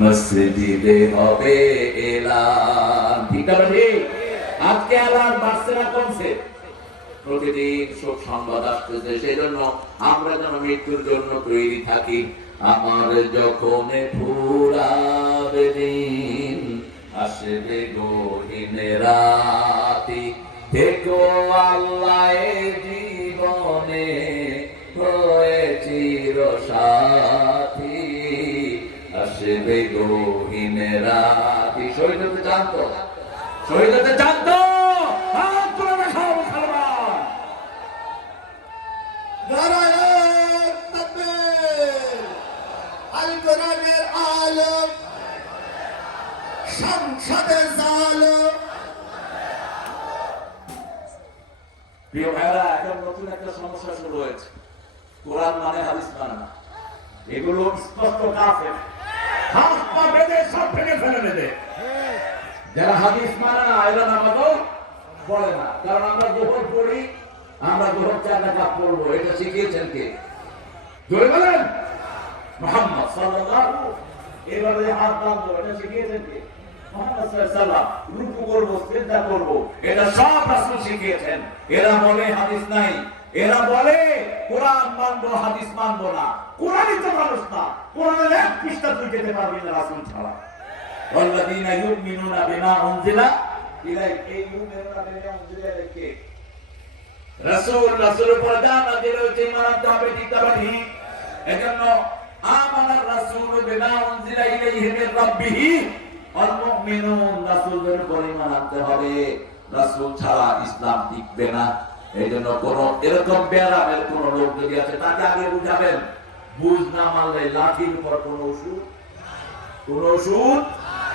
মসজিদে হবে এলান। ঠিক না ঠিক? আজকে আলার বাড়ছে না কমছে? প্রতিদিন শোক সংবাদ আসতেছে, সেই জন্য আমরা যেন মৃত্যুর জন্য তৈরি থাকি। আমার যখন ফুরাবে দিন, আসবে গহীন রাতি, দেখো আল্লাহ জীবনে হয়ে চির সাথী, আসবে গহীন রাতি। শহীদ হতে চান তো? শহীদ হতে চান তো? হাত তুলে দেখাও মুসলমান। নারায়ণ তাকবীর। আল কোরআনের আলম, সংসদের জালম। প্রিয় ভাইরা, এখন নতুন একটা সমস্যা শুরু হয়েছে। কোরআন মানে হাদিস মানে না, এগুলো স্পষ্ট কাফের। হাত পা বেঁধে সব ভেঙে ফেলে দেবে। যারা হাদিস মানে না, এরা নামাজও পড়ে না। কারণ আমরা যোহর পড়ি, আমরা যোহর 4 রাকাত পড়বো, এটা শিখিয়েছেন কে? জোরে বলেন। মুহাম্মদ সাল্লাল্লাহু এভাবে হাত বাঁধবো, এটা শিখিয়েছেন কে? মুহাম্মদ সাল্লাল্লাহু আলাইহি ওয়াসাল্লাম। রুকু করবো, সিজদা করবো, এটা সব রাসূল শিখিয়েছেন। এরা বলে হাদিস নাই, এরা বলে কোরআন মানবো, হাদিস মানবো না। কোরআনই তো মানুষ না, কোরআনের এক পৃষ্ঠা তুই যেতে পারবি না রাসূল ছাড়া। والذين يؤمنون بما أنزل إليك يؤمنون بما أنزل إليك রাসূলের উপর যা নাযিল হয়েছে ঈমান আনতে হবে। ঠিক না ঠিক? এজন্য আমানার রাসূল বিমা উনজিলা ইলাইহি মির রাব্বিহি ওয়াল মুমিনুন, রাসূলের উপর ঈমান আনতে হবে। রাসূল ছাড়া ইসলাম টিকবে না। এজন্য কোন এরকম বেরামের কোন লোক যদি আছে, তাকে আগে বুঝাবেন। বুঝ না মানলে লাঠির উপর কোন ওষুধ